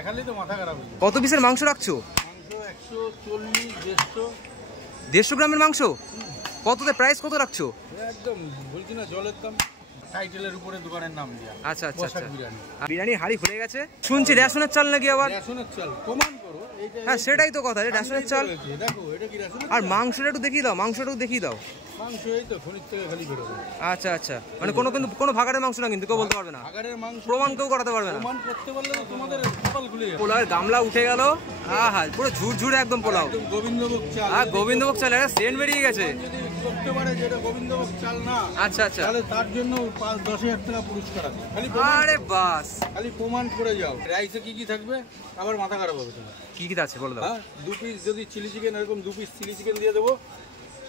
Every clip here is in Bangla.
দেখালেই তো মাথা খারাপ হয়ে যায়। কত পিসের মাংস রাখছো? মাংস 140, 150। 150 গ্রামের মাংস? কততে প্রাইস কত রাখছো? একদম বলছি না, জলের দাম। টাইটেলের উপরে দোকানের নাম দিয়া। আচ্ছা আচ্ছা আচ্ছা। বিরিয়ানি হাড়ি খুলে গেছে শুনছি। রেশনের চাল নাকি আবার? রেশনের চাল প্রমাণ করো। হ্যাঁ সেটাই তো কথা, রেশনের চাল। দেখো এটা কি রেশনের? আর মাংসটা একটু দেখিয়ে দাও, মাংসটা দেখিয়ে দাও। মাংস এই তো খনির থেকে খালি বেরোবে। আচ্ছা আচ্ছা, মানে কোনো ভাগাড়ের মাংস না, কিন্তু কেউ বলতে পারবে না, ভাগাড়ের মাংস প্রমাণ কেউ করাতে পারবে না। প্রমাণ করতে পারলে তো তোমাদের কপাল খুলে যাবে। পোলাওয়ের গামলা উঠে গেল। আহা পুরো ঝুরঝুরে একদম পোলাও। একদম গোবিন্দভোগ চাল। আর গোবিন্দভোগ চাল, একটা সেন্ট বেরিয়ে গেছে। যদি করতে পারে যে এটা গোবিন্দভোগ চাল না, আচ্ছা আচ্ছা, তাহলে তার জন্য 5-10,000 টাকা পুরস্কার আছে। খালি আরে বাস, খালি প্রমাণ করে যাও। রাইসে কি কি থাকবে আবার মাথা খারাপ হবে তোমার। কি কি আছে বলে দাও। হ্যাঁ 2 পিস যদি চিলি চিকেন, এরকম 2 পিস চিলি চিকেন দিয়ে দেবো,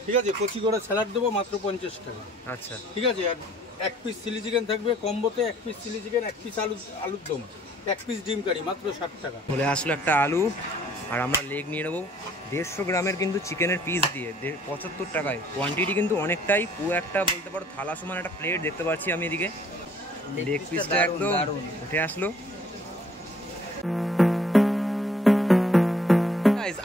ঠিক আছে। কচি করে স্যালাড দেবো মাত্র 50 টাকা। আচ্ছা ঠিক আছে। আর 1 পিস চিলি চিকেন থাকবে কম্বোতে। 1 পিস চিলি চিকেন, 1 পিস আলুর দম, 1 পিস ডিম কারি, মাত্র 60 টাকা। চলে আসলো একটা আলু, আর আমরা লেগ নিয়ে নেবো 150 গ্রামের কিন্তু চিকেনের পিস দিয়ে 75 টাকায়। কোয়ান্টিটি কিন্তু অনেকটাই, পুরো একটা বলতে পারো থালা সমান একটা প্লেট দেখতে পাচ্ছি আমি এদিকে। লেগ পিসটা একদম উঠে আসলো।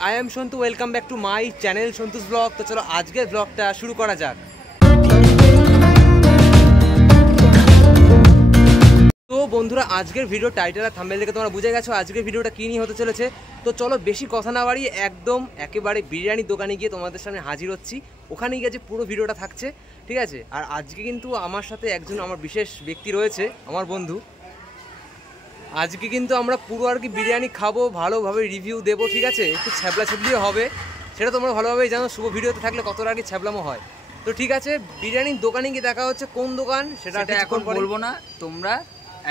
I am Shantu, welcome back to my channel Shantu's Vlog। তো চলো আজকের ব্লগটা শুরু করা যাক। তো বন্ধুরা, আজকের ভিডিও টাইটেল আর থাম্বনেল দেখে তোমরা বুঝে গেছো আজকের ভিডিওটা কী নিয়ে হতে চলেছে। তো চলো বেশি কথা না বাড়িয়ে একদম একেবারে বিরিয়ানির দোকানে গিয়ে তোমাদের সামনে হাজির হচ্ছি। ওখানে গিয়ে যে পুরো ভিডিওটা থাকছে, ঠিক আছে। আর আজকে কিন্তু আমার সাথে একজন আমার বিশেষ ব্যক্তি রয়েছে, আমার বন্ধু। আজকে কিন্তু আমরা পুরো আর কি বিরিয়ানি খাবো, ভালোভাবে রিভিউ দেবো, ঠিক আছে। একটু ছ্যাবলা ছ্যাবলিও হবে, সেটা তোমরা ভালোভাবেই জানো। শুভ ভিডিওতে থাকলে কতটা আর কি ছ্যাবলামো হয়। তো ঠিক আছে, বিরিয়ানির দোকানে গিয়ে দেখা হচ্ছে। কোন দোকান সেটা এখন বলবো না, তোমরা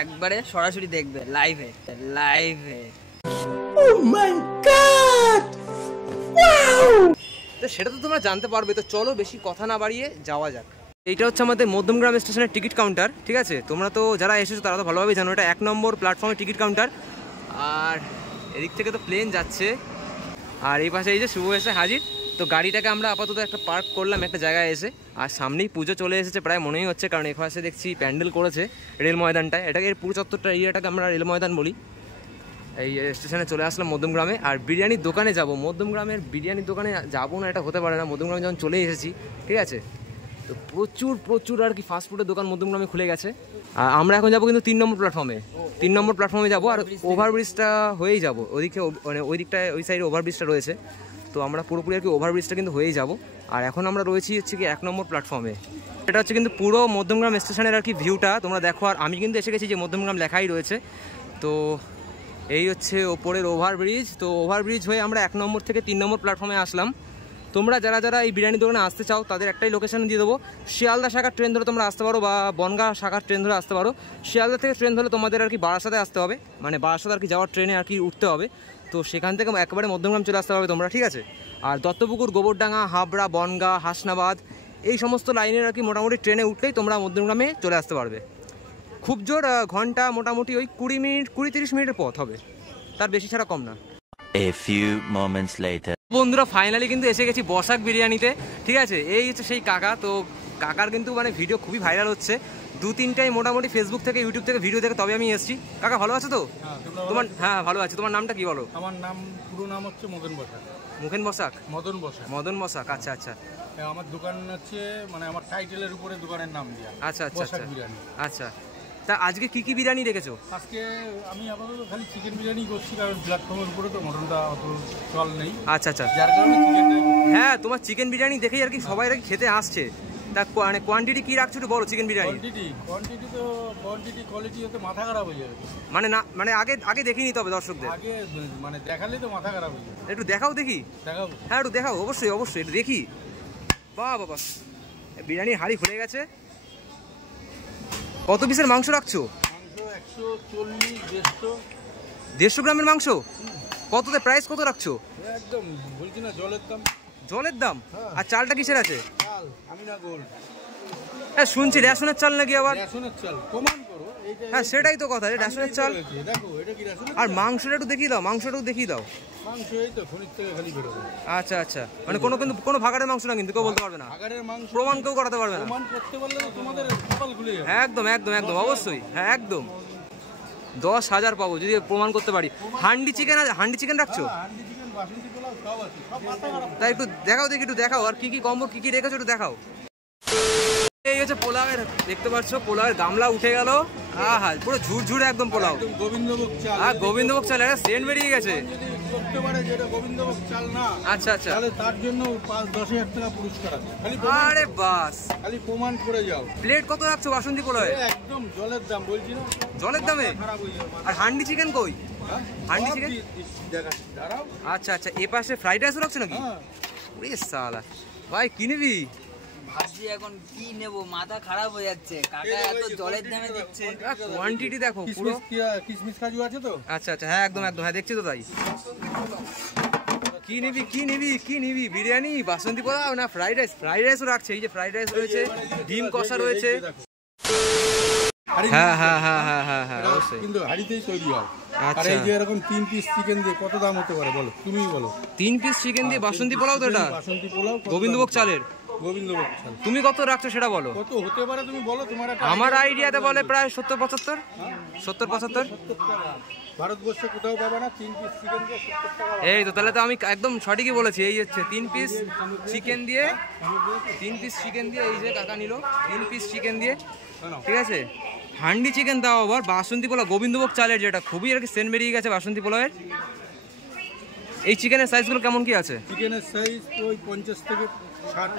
একবারে সরাসরি দেখবে লাইভে। ও মাই গড, ওয়াও! তো সেটা তো তোমরা জানতে পারবে। তো চলো বেশি কথা না বাড়িয়ে যাওয়া যাক। এইটা হচ্ছে আমাদের মধ্যমগ্রাম স্টেশনের টিকিট কাউন্টার, ঠিক আছে। তোমরা তো যারা এসেছো তারা তো ভালোভাবেই জানো, এটা 1 নম্বর প্ল্যাটফর্মের টিকিট কাউন্টার। আর এদিক থেকে তো প্লেন যাচ্ছে, আর এই পাশে এই যে শুভ এসে হাজির। তো গাড়িটাকে আমরা আপাতত একটা পার্ক করলাম একটা জায়গায় এসে। আর সামনেই পুজো চলে এসেছে প্রায় মনেই হচ্ছে, কারণ এখানে দেখছি প্যান্ডেল করেছে রেল ময়দানটায়। এটাকে এর পুরো চত্বরটা এরিয়াটাকে আমরা রেল ময়দান বলি। এই স্টেশনে চলে আসলাম মধ্যমগ্রামে। আর বিরিয়ানির দোকানে যাব, মধ্যমগ্রামের বিরিয়ানির দোকানে যাবো না এটা হতে পারে না। মধ্যমগ্রামে যখন চলে এসেছি, ঠিক আছে। তো প্রচুর আর কি ফাস্টফুডের দোকান মধ্যমগ্রামে খুলে গেছে। আর আমরা এখন যাবো কিন্তু 3 নম্বর প্ল্যাটফর্মে। 3 নম্বর প্ল্যাটফর্মে যাবো, আর ওভারব্রিজটা হয়েই যাবো। ওইদিকে মানে ওই দিকটায় ওই সাইডে ওভারব্রিজটা রয়েছে। তো আমরা পুরোপুরি আর কি ওভারব্রিজটা কিন্তু হয়েই যাবো। আর এখন আমরা রয়েছি হচ্ছে কি 1 নম্বর প্ল্যাটফর্মে। এটা হচ্ছে কিন্তু পুরো মধ্যমগ্রাম স্টেশনের আর কি ভিউটা তোমরা দেখো। আর আমি কিন্তু এসে গেছি, যে মধ্যমগ্রাম লেখাই রয়েছে। তো এই হচ্ছে ওপরের ওভারব্রিজ। তো ওভারব্রিজ হয়ে আমরা 1 নম্বর থেকে 3 নম্বর প্ল্যাটফর্মে আসলাম। তোমরা যারা এই বিরিয়ানি দোকানে আসতে চাও তাদের একটাই লোকেশন দিয়ে দেবো। শিয়ালদা শাখার ট্রেন ধরে তোমরা আসতে পারো, বা বনগাঁ শাখার ট্রেন ধরে আসতে পারো। শিয়ালদা থেকে ট্রেন ধরে তোমাদের আর কি বারাসাতে আসতে হবে, মানে বারাসাতে আর কি যাওয়ার ট্রেনে আর কি উঠতে হবে। তো সেখান থেকে একেবারে মধ্যমগ্রাম চলে আসতে পারবে তোমরা, ঠিক আছে। আর দত্তপুকুর, গোবরডাঙ্গা, হাবড়া, বনগাঁ, হাসনাবাদ এই সমস্ত লাইনের আর কি মোটামুটি ট্রেনে উঠলেই তোমরা মধ্যমগ্রামে চলে আসতে পারবে। খুব জোর ঘন্টা মোটামুটি ওই 20-30 মিনিটের পথ হবে, তার বেশি ছাড়া কম না। A few moments later. বন্ধুরা ফাইনালি কিন্তু এসে গেছি বসাক বিরিয়ানিতে, ঠিক আছে। এই হচ্ছে সেই কাকা। তো কাকার কিন্তু মানে ভিডিও খুবই ভাইরাল হচ্ছে। 2-3টাই মোটামুটি ফেসবুক থেকে ইউটিউব থেকে ভিডিও দেখে তবে আমি এসেছি। কাকা ভালো আছো তো? তোমার হ্যাঁ ভালো আছে। তোমার নামটা কি বলো? আমার নাম পুরো নাম হচ্ছে মদন বসাক। মদন বসাক। আচ্ছা আচ্ছা। আমার দোকান হচ্ছে মানে আমার টাইটেলের উপরে দোকানের নাম দিয়া। আচ্ছা আচ্ছা বিরিয়ানি। আচ্ছা, তা আজকে কি কি বিরিয়ানি রেখেছো? আজকে আমি আপাতত খালি চিকেন বিরিয়ানি করছি, কারণ প্ল্যাটফর্মের উপরে তো মটনটা অত চল নেই। আচ্ছা আচ্ছা, যার কারণে চিকেনটাই। হ্যাঁ তোমার চিকেন বিরিয়ানি দেখেই আর কি সবাই আর কি খেতে আসছে। তা মানে কোয়ান্টিটি কি রাখছো একটু বলো চিকেন বিরিয়ানি। কোয়ান্টিটি কোয়ালিটি হতে মাথা খারাপ হয়ে যাবে। মানে না, মানে আগে দেখিয়ে নিতে হবে দর্শকদের। আগে মানে দেখালেই তো মাথা খারাপ হয়ে যাবে। একটু দেখাও দেখি। দেখাবো? হ্যাঁ একটু দেখাও, অবশ্যই একটু দেখি। বাহ বিরিয়ানির হাড়ি খুলে গেছে। কত পিসের মাংস রাখছো? মাংস 140, 150। 150 গ্রামের মাংস? কততে প্রাইস কত রাখছো? একদম বলছি না, জলের দাম। আর চালটা কিসের আছে? চাল আমিনা গোল্ড। হ্যাঁ শুনছি রেশনের চাল নাকি আবার? রেশনের চাল প্রমাণ করো। হ্যাঁ সেটাই তো কথা, রেশনের চাল। দেখো এটা কি রেশনের? আর মাংসটা একটু দেখিয়ে দাও, মাংস এই তো খনির থেকে খালি বেরোবে। আচ্ছা আচ্ছা, মানে কোনো ভাগাড়ের মাংস না, কিন্তু কেউ বলতে পারবে না, ভাগাড়ের মাংস প্রমাণ কেউ করাতে পারবে না। প্রমাণ করতে পারলে তো তোমাদের কপাল খুলে যাবে। একদম অবশ্যই। হ্যাঁ একদম। 10,000 পাবো যদি প্রমাণ করতে পারি। হান্ডি চিকেন আছে, হান্ডি চিকেন রাখছো? হান্ডি চিকেন, বাসন্তী পোলাও সব আছে, সব মাথা খারাপ। তাই একটু দেখাও দেখি, একটু দেখাও আর কি কি কম্বো কি কি রেখেছো একটু দেখাও। এই হচ্ছে পোলাওয়ের, দেখতে পাচ্ছ পোলাওয়ের গামলা উঠে গেল। আহা পুরো ঝুরঝুরে একদম পোলাও, একদম গোবিন্দভোগ চাল। আর গোবিন্দভোগ চাল, একটা সেন্ট বেরিয়ে গেছে। যদি করতে পারে যেটা গোবিন্দভোগ চাল না, আচ্ছা আচ্ছা, তাহলে তার জন্য 5-10,000 টাকা পুরস্কার আছে। আরে বাস, খালি প্রমাণ করে যাও। প্লেট কত রাখছো বাসন্তী পোলাওয়ে? একদম জলের দাম, বলছি না জলের দামে। খারাপ হয়ে যাবে। আর হান্ডি চিকেন কই? হ্যাঁ? হান্ডি সব চিকেন? দেখাচ্ছি, দাঁড়াও। আচ্ছা আচ্ছা, এ পাশে ফ্রাইড রাইসও রাখছো নাকি? হ্যাঁ। ওরে সালা, ভাই কি নিবি? ভাবছি এখন কি নেব, মাথা খারাপ হয়ে যাচ্ছে। কাকা এত জলের দামে দিচ্ছে। কোয়ান্টিটি দেখো পুরো। কিসমিস কাজু আছে তো? আচ্ছা আচ্ছা, হ্যাঁ একদম একদম, হ্যাঁ দেখছি তো তাই। কি নিবি কি নিবি কি নিবি? বিরিয়ানি, বাসন্তী পোলাও না ফ্রাইড রাইস? ফ্রাইড রাইসও রাখছে, এই যে ফ্রাইড রাইস রয়েছে, ডিম কষা রয়েছে। হ্যাঁ হ্যাঁ হ্যাঁ হ্যাঁ হ্যাঁ হ্যাঁ অবশ্যই, কিন্তু হাড়িতেই তৈরি হয়। আর আচ্ছা, এই যে এরকম 3 পিস চিকেন দিয়ে কত দাম হতে পারে বলো, তুমিই বলো। 3 পিস চিকেন দিয়ে বাসন্তী পোলাও তো এটা? বাসন্তী পোলাও গোবিন্দভোগ চালের। গোবিন্দভোগ চাল তুমি কত রাখছো সেটা বলো। কত হতে পারে তুমি বলো, তোমার একটা আমার আইডিয়াতে বলে প্রায় 70-75। 70-75 70 টাকা। ভারতবর্ষে কোথাও পাবে না 3 পিস চিকেন দিয়ে 70 টাকা। এই তো, তাহলে তো আমি একদম সঠিকই বলেছি। এই হচ্ছে 3 পিস চিকেন দিয়ে, 3 পিস চিকেন দিয়ে, এই যে কাকা নিল 3 পিস চিকেন দিয়ে, ঠিক আছে। হান্ডি চিকেন দাও আবার, বাসন্তী পোলাও গোবিন্দভোগ চালের, যেটা খুবই আর কি সেন্ট বেরিয়ে গেছে বাসন্তী পোলাওয়ের। এই চিকেনের সাইজগুলো কেমন কি আছে? চিকেনের সাইজ ওই 50 থেকে 60।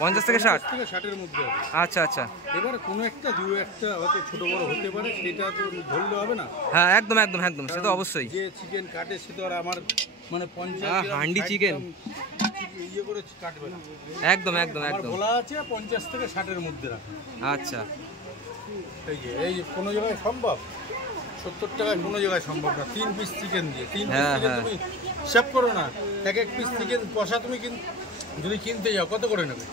50 থেকে 60? 60-এর মধ্যে। আচ্ছা আচ্ছা, এবার কোনো একটা দু একটা হয়তো ছোট বড় হতে পারে, সেটা তো ধরলে হবে না। হ্যাঁ একদম একদম একদম, সে তো অবশ্যই। যে চিকেন কাটে সে তো আর আমার মানে 50 গ্রাম হান্ডি 60 চিকেন গ্রাম ইয়ে করে কাটবে না। একদম একদম আমার একদম। বলা আছে 50 থেকে 60-এর মধ্যে রাখা। আচ্ছা, এই যে কোনো জায়গায় সম্ভব, 70 টাকায় কোনো জায়গায় সম্ভব না। 3 পিস চিকেন দিয়ে 3 পিস হ্যাঁ, চিকেন হ্যাঁ। তুমি হিসাব করো না, এক পিস চিকেন কষা তুমি যদি কিনতে যাও কত করে নেবে?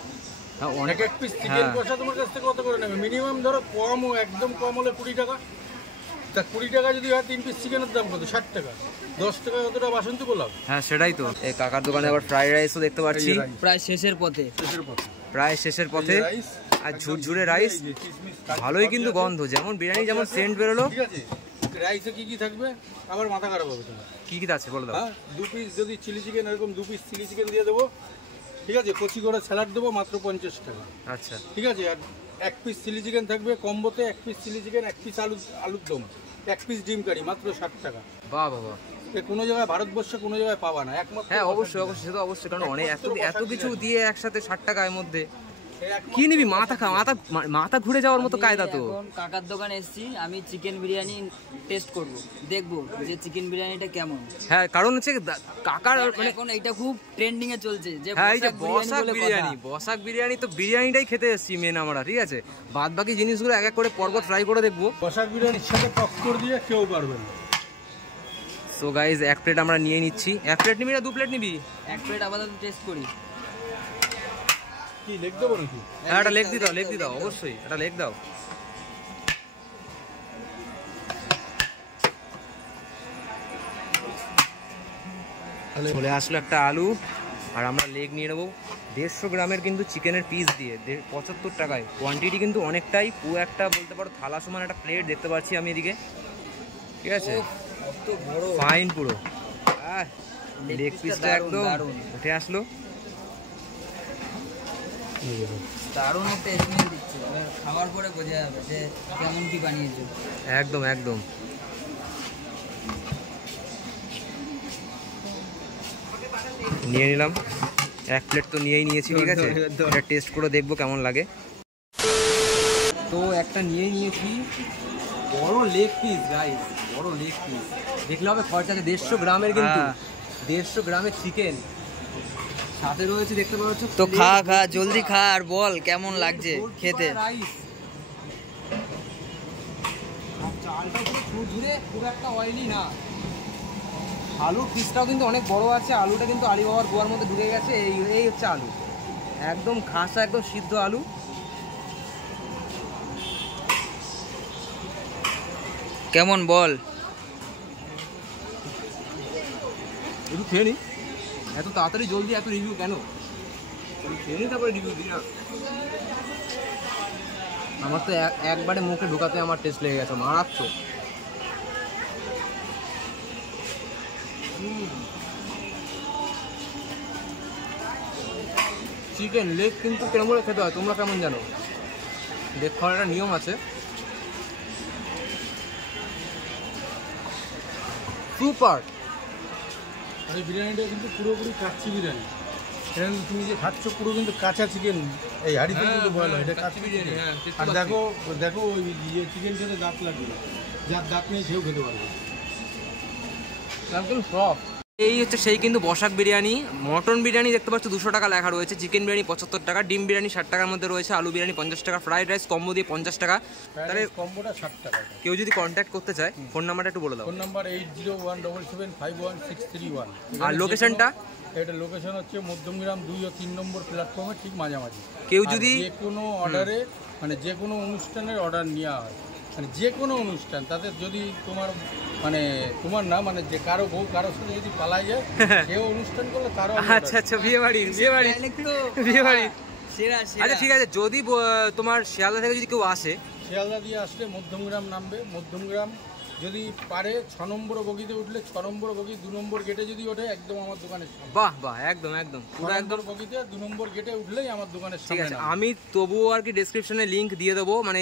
হ্যাঁ, অনেক। এক পিস চিকেন হ্যাঁ। কষা তোমার কাছ থেকে কত করে নেবে? মিনিমাম ধরো কম, একদম কম হলে 20 টাকা। তা 20 টাকা যদি হয় 3 পিস চিকেনের দাম কত? 60 টাকা। 10 টাকা কতটা বাসন্তী পোলাও। হ্যাঁ সেটাই তো। এই কাকার দোকানে আবার ফ্রাইড রাইসও দেখতে পাচ্ছি, প্রায় শেষের পথে। প্রায় শেষের পথে। আর ঝুরঝুরে রাইস, ভালোই কিন্তু গন্ধ, যেমন বিরিয়ানি যেমন সেন্ট বেরোলো। ঠিক আছে, রাইসে কি কি থাকবে আবার মাথা খারাপ হবে তোমার। কি কি আছে বলে দাও। হ্যাঁ, 2 পিস যদি চিলি চিকেন, এরকম 2 পিস চিলি চিকেন দিয়ে দেবো, ঠিক আছে। কচি করে স্যালাড দেবো মাত্র 50 টাকা। আচ্ছা, ঠিক আছে। আর 1 পিস চিলি চিকেন থাকবে কম্বোতে, 1 পিস চিলি চিকেন, 1 পিস আলুর দম, 1 পিস ডিম কারি, মাত্র 60 টাকা। বাহ বাবা, কোনো জায়গায় ভারতবর্ষে কোনো জায়গায় পাবা না, একমাত্র। হ্যাঁ অবশ্যই অবশ্যই, সে তো অবশ্যই, কারণ অনেক এত কিছু দিয়ে একসাথে 60 টাকার মধ্যে একমাত্র কি নিবি? মাথা ঘুরে যাওয়ার মতো কায়দা তো। এখন কাকার দোকানে এসেছি, আমি চিকেন বিরিয়ানি টেস্ট করব, দেখবো যে চিকেন বিরিয়ানিটা কেমন। হ্যাঁ, কারণ হচ্ছে কাকার মানে, এখন এইটা খুব ট্রেন্ডিং এ চলছে যে হ্যাঁ এই যে বসাক বিরিয়ানি বলে কথা। বসাক বিরিয়ানি, তো বিরিয়ানিটাই খেতে এসেছি মেন আমরা, ঠিক আছে। বাদ বাকি জিনিসগুলো এক এক করে পর্বত ট্রাই করে দেখবো। কষা বিরিয়ানির সাথে টক্কর দিয়ে কেউ পারবে না। সো গাইজ, 1 প্লেট আমরা নিয়ে নিচ্ছি। 1 প্লেট নিবি না 2 প্লেট নিবি? 1 প্লেট আপাতত টেস্ট করি। কি লেগ দেবো নাকি? হ্যাঁ, একটা লেগ দি দাও অবশ্যই, একটা লেগ দাও। চলে আসলো একটা আলু, আর আমরা লেগ নিয়ে নেবো 150 গ্রামের কিন্তু চিকেনের পিস দিয়ে 75 টাকায়। কোয়ান্টিটি কিন্তু অনেকটাই, পুরো একটা বলতে পারো থালা সমান একটা প্লেট দেখতে পাচ্ছি আমি এদিকে, ঠিক আছে। ফাইন পুরো, লেগ পিসটা একদম উঠে আসলো। দারুণ একটা স্মেল দিচ্ছে, খাওয়ার পরে বোঝা যাবে যে কেমন কি বানিয়েছে। একদম একদম। নিয়ে নিলাম 1 প্লেট, তো নিয়েই নিয়েছি, ঠিক আছে। এটা টেস্ট করে দেখবো কেমন লাগে। তো একটা নিয়েই নিয়েছি, বড় লেগ পিস গাইস, বড় লেগ পিস। দেখলে হবে খরচা আছে 150 গ্রামের, কিন্তু 150 গ্রামের চিকেন সাথে রয়েছে, দেখতে পাচ্ছ। তো খা জলদি খা আর বল কেমন লাগছে খেতে। রাইস, চালটা পুরো ঝুরঝুরে, খুব একটা অয়েলি না। আলুর পিসটাও কিন্তু অনেক বড় আছে, আলুটা কিন্তু আলিবাবার গোয়ার মধ্যে ঢুকে গেছে। এই হচ্ছে আলু, একদম খাসা, একদম সিদ্ধ আলু। কেমন বল? একটু খেয়ে নি, এত তাড়াতাড়ি জলদি এত রিভিউ কেন? খেয়ে নি তারপরে রিভিউ দিই না। আমার তো একবারে মুখে ঢোকাতে আমার টেস্ট লেগে গেছে, মারাত্মক। চিকেন লেগ কিন্তু কেমন করে খেতে হয় তোমরা কেমন জানো? লেগ খাওয়ার একটা নিয়ম আছে। সুপার। এই বিরিয়ানিটা কিন্তু পুরোপুরি কাচ্চি বিরিয়ানি। এখানে তুমি যে খাচ্ছ পুরো কিন্তু কাঁচা চিকেন, এই হাঁড়িতে কিন্তু বয়ল হয়, এটা কাচ্চি বিরিয়ানি। আর দেখো দেখো ওই ইয়ে চিকেন খেতে দাঁত লাগবে, যার দাঁত নেই সেও খেতে পারবে, একদম সফট। এই হচ্ছে সেই কিন্তু বসাক বিরিয়ানি। মটন বিরিয়ানি দেখতে পাচ্ছ 200 টাকা লেখা রয়েছে, চিকেন বিরিয়ানি 75 টাকা, ডিম বিরিয়ানি 60 টাকার মধ্যে রয়েছে, আলু বিরিয়ানি 50 টাকা, ফ্রাইড রাইস কম্বো দিয়ে 50 টাকা। তাহলে কম্বোটা 60 টাকা। কেউ যদি কন্ট্যাক্ট করতে চায় ফোন নাম্বারটা একটু বলে দাও। Phone number 8017751631। আর লোকেশনটা? এটা লোকেশন হচ্ছে মধ্যমগ্রাম 2 ও 3 নম্বর প্ল্যাটফর্মে ঠিক মাঝামাঝি। কেউ যদি যে কোনো অর্ডারে মানে যে কোনো অনুষ্ঠানের অর্ডার নেওয়া হয়, মানে যে কোনো অনুষ্ঠান, তাতে যদি তোমার মানে তোমার না মানে যে কারো বউ কারোর সাথে যদি পালাই যায় সেও অনুষ্ঠান করলে তারও আচ্ছা আচ্ছা বিয়ে বাড়ি আচ্ছা ঠিক আছে। যদি তোমার শিয়ালদা থেকে যদি কেউ আসে, শিয়ালদা দিয়ে আসলে মধ্যমগ্রাম নামবে, মধ্যমগ্রাম যদি পারে 6 নম্বর বগিতে উঠলে 6 নম্বর বগি 2 নম্বর গেটে যদি ওঠে একদম আমার দোকানের সামনে। বাহ বাহ, একদম একদম পুরো একদম বগিতে 2 নম্বর গেটে উঠলেই আমার দোকানের ঠিক সামনে। আছে, আমি তবুও আর কি ডেসক্রিপশনে লিংক দিয়ে দেবো, মানে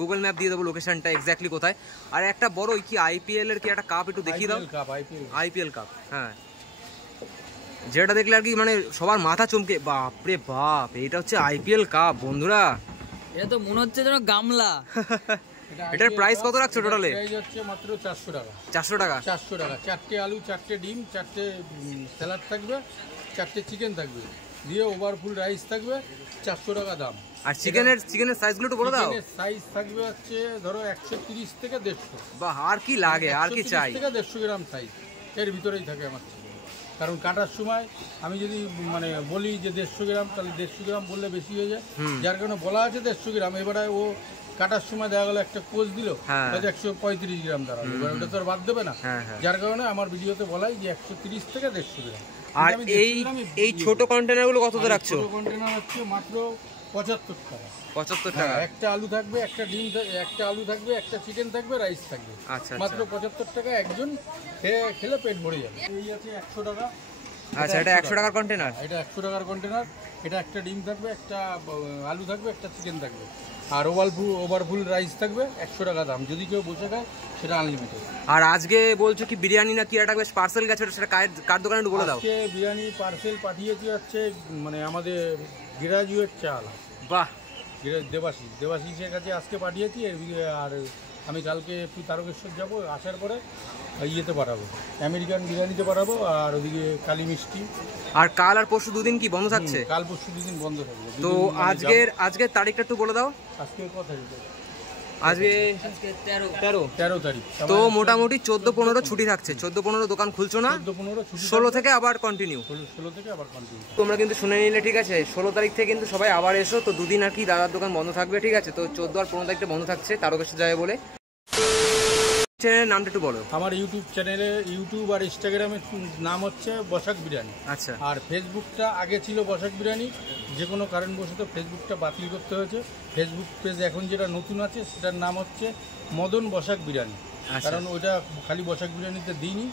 গুগল ম্যাপ দিয়ে দেবো লোকেশনটা এক্স্যাক্টলি কোথায়। আর একটা বড় কি আইপিএল এর কি একটা কাপ একটু দেখিয়ে দাও। আইপিএল কাপ, হ্যাঁ, যেটা দেখলে আর কি মানে সবার মাথা চমকে, বাপরে বাপ, এটা হচ্ছে আইপিএল কাপ বন্ধুরা। এটা তো মনে হচ্ছে যেন গামলা। এটার প্রাইস কত রাখছো টোটালে? প্রাইস হচ্ছে মাত্র 400 টাকা। 400 টাকা? 400 টাকা। 4টে আলু, 4টে ডিম, 4টে স্যালাড থাকবে, 4টে চিকেন থাকবে, দিয়ে ওভারফুল রাইস থাকবে, 400 টাকা দাম। আর চিকেনের সাইজগুলো একটু বলে দাও। চিকেনের সাইজ থাকবে হচ্ছে ধরো 130 থেকে 150। বাহ, আর কি লাগে, আর কি চাই? 130 থেকে 150 গ্রাম সাইজ এর ভিতরেই থাকে আমার চিকেন। কারণ কাটার সময় আমি যদি মানে বলি যে 150 গ্রাম, তাহলে 150 গ্রাম বললে বেশি হয়ে যায়, যার কারণে বলা আছে 150 গ্রাম। এবারে ও কাটার সময় দেখা গেল একটা কোচ দিল হয়তো 135 গ্রাম দাঁড়ালো, এবার ওটা তো আর বাদ দেবে না, যার কারণে আমার ভিডিওতে বলাই যে 130 থেকে 150 গ্রাম। আর এই ছোট কন্টেনারগুলো কততে রাখছো? ছোট কন্টেনার হচ্ছে মাত্র 75 টাকা। 75 টাকা? একটা আলু থাকবে, একটা ডিম, একটা আলু থাকবে, একটা চিকেন থাকবে, রাইস থাকবে, আচ্ছা মাত্র 75 টাকা। একজন খেলে পেট ভরে যাবে। এই আছে 100 টাকা। আচ্ছা, এটা 100 টাকার কন্টেনার? এটা 100 টাকার কন্টেনার। এটা একটা ডিম থাকবে, একটা আলু থাকবে, একটা চিকেন থাকবে, আর ওভারফুল রাইস থাকবে, 100 টাকা দাম। যদি কেউ বসে খায় সেটা আনলিমিটেড। আর আজকে বলছো কি বিরিয়ানি না কি একটা পার্সেল গেছে, সেটা কার দোকানে একটু বলে দাও। আজকে বিরিয়ানি পার্সেল পাঠিয়েছি হচ্ছে মানে আমাদের গ্রাজুয়েট চাল। বাহ, দেবাশিসের কাছে আজকে পাঠিয়েছি। আর আমি কালকে একটু তারকেশ্বর যাবো, আসার পরে ইয়েতে পাঠাবো, আমেরিকান বিরিয়ানিতে পাঠাবো, আর ওদিকে কালী মিষ্টি। আর কাল আর পরশু দুদিন কি বন্ধ থাকছে? কাল পরশু দুদিন বন্ধ থাকবে। তো আজকের তারিখটা একটু বলে দাও। আজকে কত তারিখ? আজকে 13 তারিখ। তো মোটামুটি 14-15 ছুটি থাকছে। 14-15 দোকান খুলছো না? 14-15 ছুটি, 16 থেকে আবার কন্টিনিউ। 16 থেকে আবার কন্টিনিউ। তোমরা কিন্তু শুনে নিলে, ঠিক আছে? 16 তারিখ থেকে কিন্তু সবাই আবার এসো। তো দুদিন আর কি দাদার দোকান বন্ধ থাকবে, ঠিক আছে? তো 14 আর 15 তারিখটা বন্ধ থাকছে তারকেশ্বর যাবে বলে। চ্যানেলের নামটা একটু বলো। আমার ইউটিউব আর ইনস্টাগ্রামের নাম হচ্ছে বসাক বিরিয়ানি। আচ্ছা। আর ফেসবুকটা আগে ছিল বসাক বিরিয়ানি, যে কোনো কারণবশত ফেসবুকটা বাতিল করতে হয়েছে। ফেসবুক পেজ এখন যেটা নতুন আছে সেটার নাম হচ্ছে মদন বসাক বিরিয়ানি। কারণ ওইটা খালি বসাক বিরিয়ানিতে দিইনি,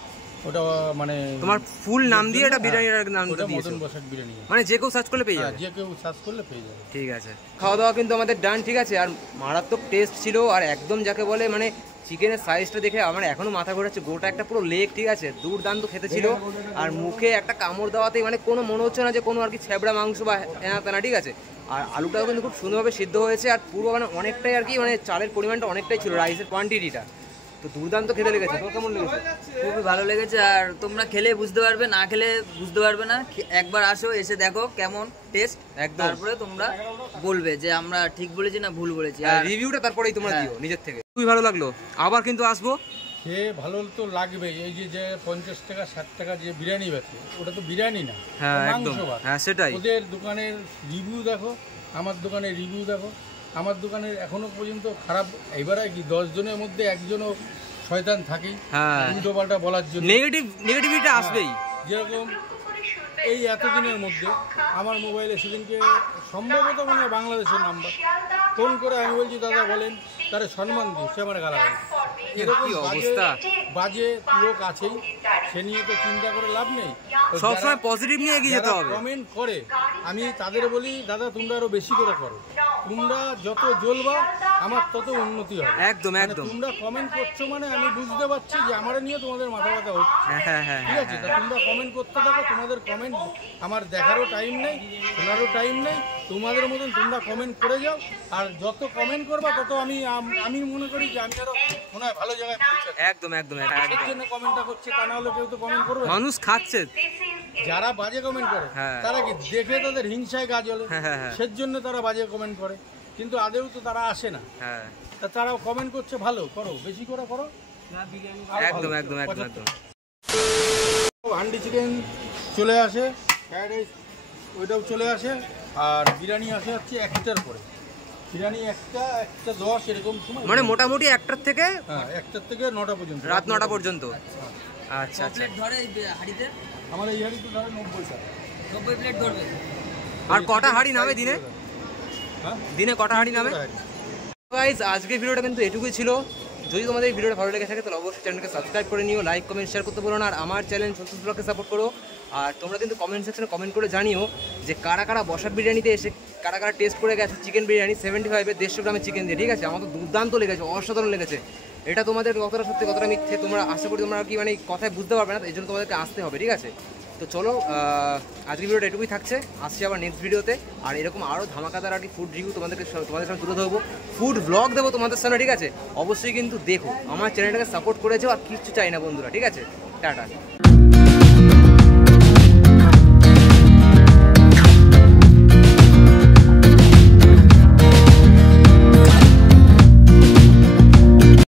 ওটা মানে তোমার ফুল নাম দিয়ে এটা বিরিয়ানির নাম দিয়েছো, মদন বসাক বিরিয়ানি। মানে যে কেউ সার্চ করলে পেয়ে যাবে? যে কেউ সার্চ করলে পেয়ে যাবে। ঠিক আছে। খাওয়া দাওয়া কিন্তু আমাদের ডান, ঠিক আছে? আর মারাত্মক টেস্ট ছিল, আর একদম যাকে বলে মানে চিকেনের সাইজটা দেখে আমার এখনো মাথা ঘোরাচ্ছে। গোটা একটা পুরো লেগ, ঠিক আছে? দুর্দান্ত খেতে ছিল। আর মুখে একটা কামড় দেওয়াতেই মানে কোনো মনে হচ্ছে না যে কোনো আর কি ছেবড়া মাংস বা এনা তেনা, ঠিক আছে? আর আলুটাও কিন্তু খুব সুন্দরভাবে সিদ্ধ হয়েছে, আর পুরো মানে অনেকটাই আর কি মানে চালের পরিমাণটা অনেকটাই ছিল, রাইসের কোয়ান্টিটিটা। তো দুর্দান্ত খেতে লেগেছে। তোর কেমন লেগেছে? খুবই ভালো লেগেছে। আর তোমরা খেলে বুঝতে পারবে, না খেলে বুঝতে পারবে না। একবার আসো, এসে দেখো কেমন টেস্ট, তারপরে তোমরা বলবে যে আমরা ঠিক বলেছি না ভুল বলেছি। আর রিভিউটা তারপরেই তোমরা দিও নিজের থেকে। খুবই ভালো লাগলো, আবার কিন্তু আসবো। সে ভালো তো লাগবে। এই যে 50 টাকা 60 টাকা যে বিরিয়ানি বেচে, ওটা তো বিরিয়ানি না, মাংস ভাত। হ্যাঁ, সেটাই। ওদের দোকানের রিভিউ দেখো, আমার দোকানের রিভিউ দেখো। আমার দোকানের এখনো পর্যন্ত খারাপ, এবারে কি 10 জনের মধ্যে একজনও শয়তান থাকেই উল্টো পাল্টা বলার জন্য, নেগেটিভিটি আসবেই। যেরকম এই এতদিনের মধ্যে আমার মোবাইলে সেদিনকে সম্ভবত মানে বাংলাদেশের নাম্বার ফোন করে আমি বলছি দাদা বলেন, তারা সম্মান দিই, সে আমার গালাগালি। এরকম কি বাজে অবস্থা। বাজে লোক আছেই, সে নিয়ে তো চিন্তা করে লাভ নেই। সবসময় পজিটিভ নিয়ে এগিয়ে যেতে হবে। কমেন্ট করে আমি তাদের বলি, দাদা তোমরা আরো বেশি করে করো, তোমরা যত জ্বলবা আমার তত উন্নতি হবে। একদম মানে একদম। তোমরা কমেন্ট করছো মানে আমি বুঝতে পারছি যে আমার নিয়ে তোমাদের মাথা ব্যথা হচ্ছে। হ্যাঁ হ্যাঁ হ্যাঁ ঠিক আছে, তা তোমরা কমেন্ট করতে থাকো, তোমাদের কমেন্ট আমার দেখারও টাইম নেই, শোনারও টাইম নেই, তোমাদের মতন তোমরা কমেন্ট করে যাও। আর যত কমেন্ট করবা তত আমি মনে করি যে আমি আরো মনে হয় ভালো জায়গায় পৌঁছাবো। একদম একদম এর একদম। জন্য কমেন্টটা করছে, তা না হলে কেউ তো কমেন্ট করবে না। মানুষ খাচ্ছে। যারা বাজে কমেন্ট করে হ্যাঁ। তারা কি দেখে তাদের হিংসায় গা জ্বলে, হ্যাঁ, হ্যাঁ, হ্যাঁ। সেজন্য তারা বাজে কমেন্ট করে, কিন্তু আদেও তো তারা আসে না। হ্যাঁ তা তারাও কমেন্ট করছে, ভালো করো, বেশি করে করো। একদম একদম একদম একদম। হান্ডি চিকেন চলে আসে, ফ্রাইড রাইস ওইটাও চলে আসে, আর বিরিয়ানি আসে হচ্ছে 1টার পরে। বিরিয়ানি 1টা 10 এরকম সময়, মানে মোটামুটি 1টার থেকে হ্যাঁ 1টার থেকে 9টা পর্যন্ত, রাত 9টা পর্যন্ত। আচ্ছা আচ্ছা। প্লেট ধরে এই হাঁড়িতে আমাদের এই হাঁড়ি তো ধরে 90 টাকা। 90 প্লেট ধরবে। আর কটা হাঁড়ি নামে দিনে? হ্যাঁ দিনে কটা হাঁড়ি নামে? হাঁড়ি। গাইস আজকের ভিডিওটা কিন্তু এটুকুই ছিল। যদি তোমাদের এই ভিডিওটা ভালো লেগে থাকে তাহলে অবশ্যই চ্যানেলকে সাবস্ক্রাইব করে নিও, লাইক কমেন্ট শেয়ার করতে বলো না। আর আমার চ্যানেল সন্তোষ ব্লগকে সাপোর্ট করো। আর তোমরা কিন্তু কমেন্ট সেকশনে কমেন্ট করে জানিও যে কারা কারা বসাক বিরিয়ানিতে এসে কারা কারা টেস্ট করে গেছে চিকেন বিরিয়ানি 75-এর 150 গ্রামের চিকেন দিয়ে। ঠিক আছে, আমার তো দুর্দান্ত লেগেছে, অসাধারণ লেগেছে। এটা তোমাদের কতটা সত্যি কতটা মিথ্যে তোমরা আশা করি তোমরা কি মানে কথায় বুঝতে পারবে না, এই জন্য তোমাদেরকে আসতে হবে। ঠিক আছে, তো চলো আজকের ভিডিওটা এটুকুই থাকছে, আসছি আবার নেক্সট ভিডিওতে। আর এরকম আরও ধামাকাদার আর কি ফুড রিভিউ তোমাদের সামনে তুলে ধরবো, ফুড ব্লগ দেবো তোমাদের সামনে। ঠিক আছে, অবশ্যই কিন্তু দেখো, আমার চ্যানেলটাকে সাপোর্ট করেছো, আর কিচ্ছু চাই না বন্ধুরা। ঠিক আছে, টাটা।